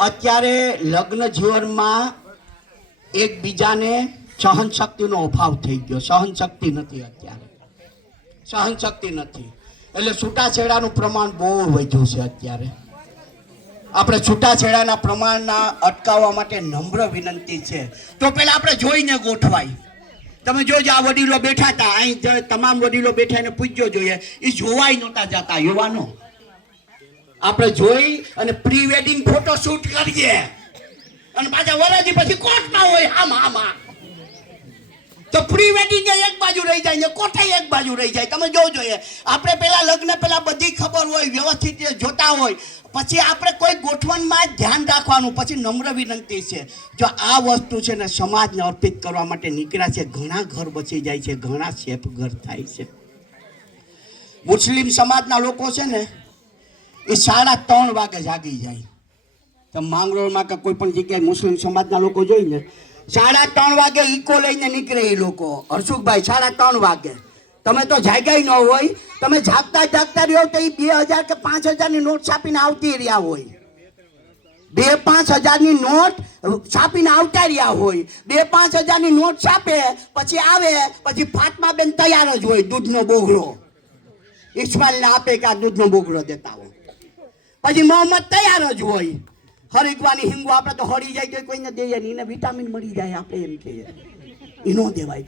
અત્યારે લગ્ન જીવનમાં એકબીજાને સહન શક્તિનો અભાવ થઈ ગયો. સહન શક્તિ નથી અત્યારે. સહન શક્તિ નથી. એટલે છૂટાછેડાનું પ્રમાણ બહુ વધ્યું છે અત્યારે. આપણે છૂટાછેડાના પ્રમાણના અટકાવવા માટે નમ્ર વિનંતી છે. તો પેલા આપણે જોઈને ગોઠવાય. તમે જોજો આ વડીલો બેઠા હતા. અહીં તમામ વડીલો બેઠા એને પૂછજો જોઈએ. એ જોવાય નહોતા જતા, યુવાનો. આપણે જોઈ અને પ્રી વેડિંગ ફોટો શૂટ કરીએ. અને પાછા વરાજી પછી કોર્ટમાં હોય, આમ, આમાં તો પ્રી વેડિંગ એક બાજુ રહી જાય ને કોઠે એક બાજુ રહી જાય. તમે જો જોઈએ. આપણે પેલા લગ્ન પેલા બધી ખબર હોય, વ્યવસ્થિત જોતા હોય. પછી આપણે કોઈ ગોઠવણમાં ધ્યાન રાખવાનું. પછી નમ્ર વિનંતી છે. જો આ વસ્તુ છે ને સમાજને અર્પિત કરવા માટે નીકળ્યા છે. ઘણા ઘર બચી જાય છે. ઘણા સેફ ઘર થાય છે. મુસ્લિમ સમાજના લોકો છે ને એ સાડા ત્રણ વાગે જાગી જાય. તો માંગરોળમાં કે કોઈ પણ જગ્યાએ મુસ્લિમ સમાજના લોકો જોઈને સાડા ત્રણ વાગે ઈકો લઈને નીકળે એ લોકો. હર્ષુખભાઈ, સાડા ત્રણ વાગે. તમે તો જાગ્યા ન હોય. તમે જાગતા જાગતા રહ્યો તો એ બે હજાર કે પાંચ હજારની નોટ છાપીને આવતી રહ્યા હોય. બે પાંચ હજારની નોટ છાપીને આવતા રહ્યા હોય. બે પાંચ હજારની નોટ છાપે, પછી આવે, પછી ફાતમાબેન તૈયાર જ હોય દૂધનો બોગડો. ઇસ્માઇલને આપે કે આ દૂધનો બોગડો દેતા હોય. પછી મોહમ્મદ તૈયાર જ હોય. હરિકવાની હિંગો આપણે તો હરી જાય તો કોઈને દઈએ નહીં એને વિટામિન મળી જાય આપણે એમ કહીએ. એ ન દેવાય.